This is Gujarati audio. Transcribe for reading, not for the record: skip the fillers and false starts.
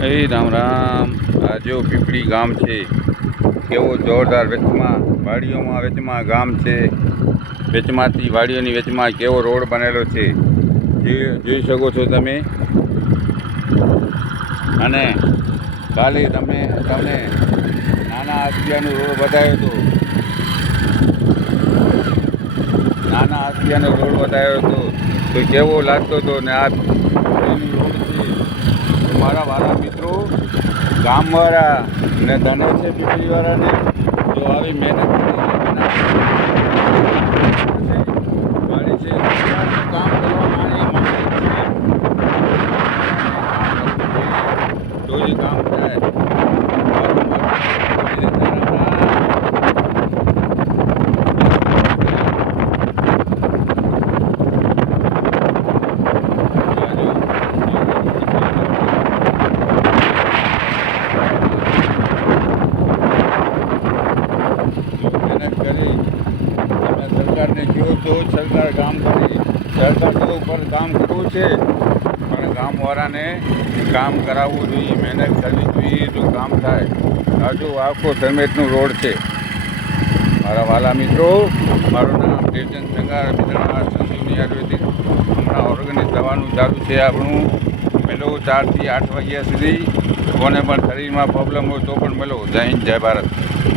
રામ રામ। આ જો પીપળી ગામ છે, કેવું જોરદાર વેચમાં વાડીઓમાં વેચમાં ગામ છે। વેચમાંથી વાડીઓની વેચમાં કેવો રોડ બનેલો છે, જે જોઈ શકો છો તમે। અને કાલે તમને નાના હસ્તિયાનો રોડ બતાવ્યો હતો, નાના હસ્તિયાનો રોડ બતાવ્યો હતો તો કેવો લાગતો હતો ને આ રોડ છે। મારા વાલા મિત્રો, ગામવાળા ને ધને છે પીપળીવાળાને તો આવી મહેનત વાળી છે, કામ કરવામાં તો એ કામ થાય। સરકારને કહો તો સરકાર કામ કરી, સરકાર તો ઉપર કામ કરવું છે પણ ગામવાળાને કામ કરાવવું જોઈએ, મહેનત કરવી જોઈએ તો કામ થાય। હજુ આખો ધર્મેશનો રોડ છે। મારા વાલા મિત્રો, મારું નામ દેવચંદ સંગાર, મિત્રના સંજીવની આયુર્વેદિક હમણાં ઓર્ગેનિક દવાનું ચાલુ છે આપણું। મેળો 4 થી 8 વાગ્યા સુધી, કોને પણ શરીરમાં પ્રોબ્લેમ હોય તો પણ મેળો। જય હિન્દ, જય ભારત।